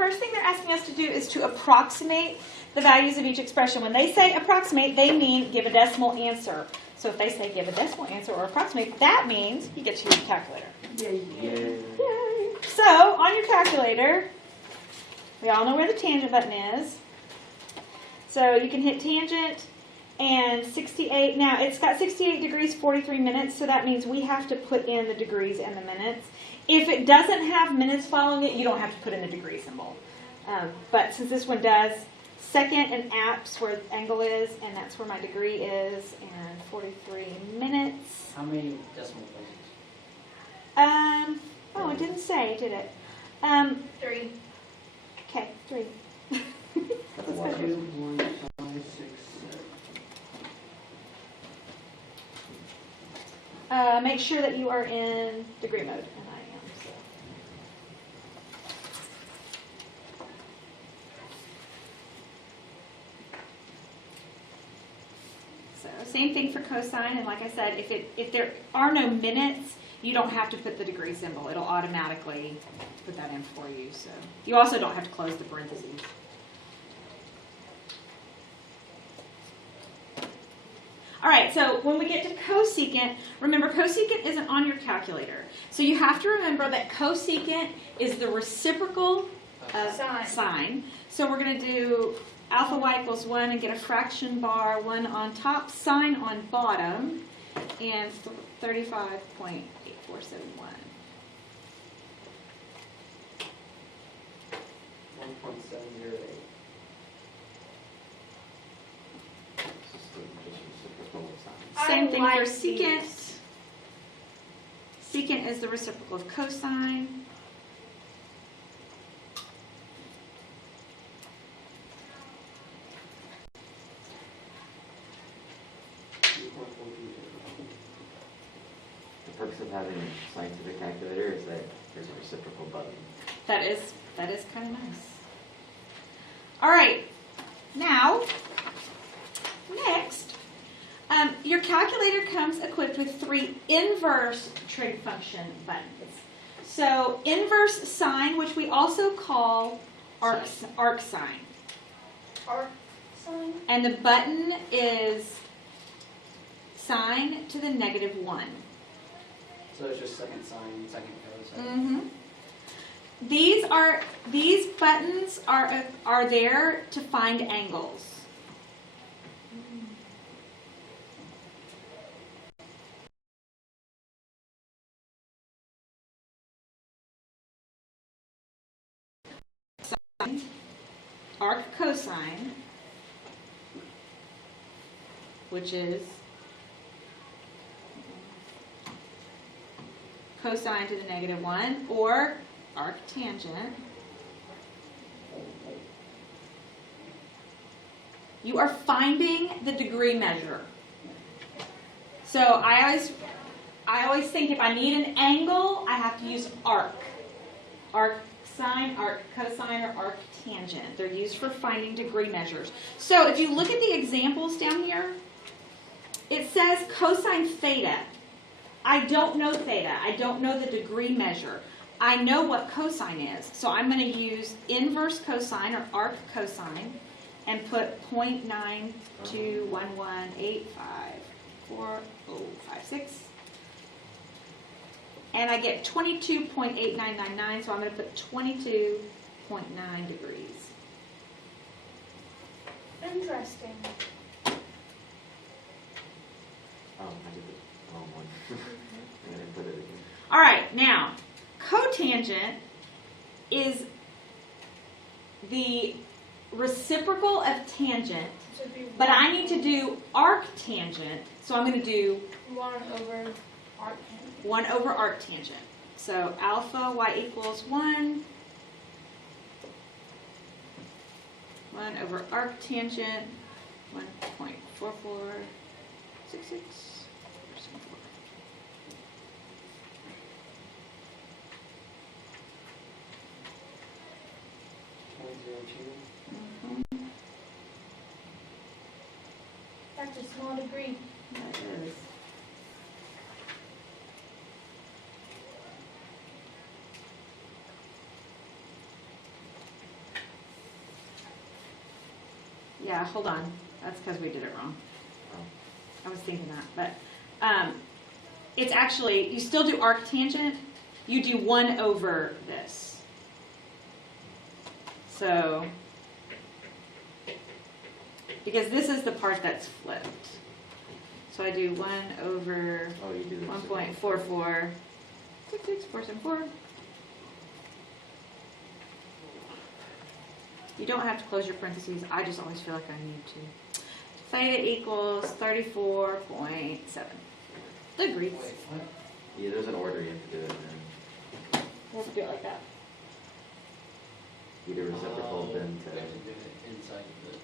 first thing they're asking us to do is to approximate the values of each expression. When they say approximate, they mean give a decimal answer. So if they say give a decimal answer or approximate, that means you get to use your calculator. Yay. Yay. So on your calculator, we all know where the tangent button is. So you can hit tangent and 68. Now it's got 68 degrees, 43 minutes, so that means we have to put in the degrees and the minutes. If it doesn't have minutes following it, you don't have to put in the degree symbol. But since this one does, second and apps where the angle is, and that's where my degree is, and 43 minutes. How many decimal places? Oh, it didn't say, did it? 3. Okay, 3. 2, 1, 5, 6, 7. Make sure that you are in degree mode, and I am. So same thing for cosine, and like I said, if there are no minutes, you don't have to put the degree symbol. It'll automatically put that in for you. So you also don't have to close the parentheses. All right, so when we get to cosecant, remember cosecant isn't on your calculator. So you have to remember that cosecant is the reciprocal of sine. So we're going to do alpha y equals 1 and get a fraction bar, 1 on top, sine on bottom, and 35.8471. 1.708. Same thing for secant. Secant is the reciprocal of cosine. The purpose of having a scientific calculator is that there's a reciprocal button. That is kind of nice. All right, now, next, your calculator comes equipped with 3 inverse trig function buttons. So inverse sine, which we also call arc sine. Arc sine? And the button is sine to the -1. So it's just second sine, second cosine. Mm-hmm. These buttons are there to find angles. Sine, arc cosine, which is cosine to the -1, or arc tangent. You are finding the degree measure. So I always think if I need an angle, I have to use arc. Arc sine, arc cosine, or arc tangent. They're used for finding degree measures. So if you look at the examples down here, it says cosine theta. I don't know theta. I don't know the degree measure. I know what cosine is. So I'm going to use inverse cosine or arc cosine and put 0.92118540056. And I get 22.8999, so I'm going to put 22.9 degrees. Interesting. Oh, I did the wrong one. I'm going to put it again. All right, now, cotangent is the reciprocal of tangent, but I need to do arc tangent, so I'm going to do 1 over arc tangent. 1 over arc tangent. So alpha y equals 1 over arc tangent, 1.4466. That's a small degree. That is. Yeah, hold on. That's because we did it wrong. Oh. I was thinking that, but it's actually, you still do arc tangent, you do 1 over this. So, because this is the part that's flipped. So I do 1 over Oh, you do this. 1.44, 474. You don't have to close your parentheses. I just always feel like I need to. Theta equals 34.7 degrees. Wait, what? Yeah, there's an order you have to do it in. You have to do it like that. Either reciprocal, then We have to to. do it inside of the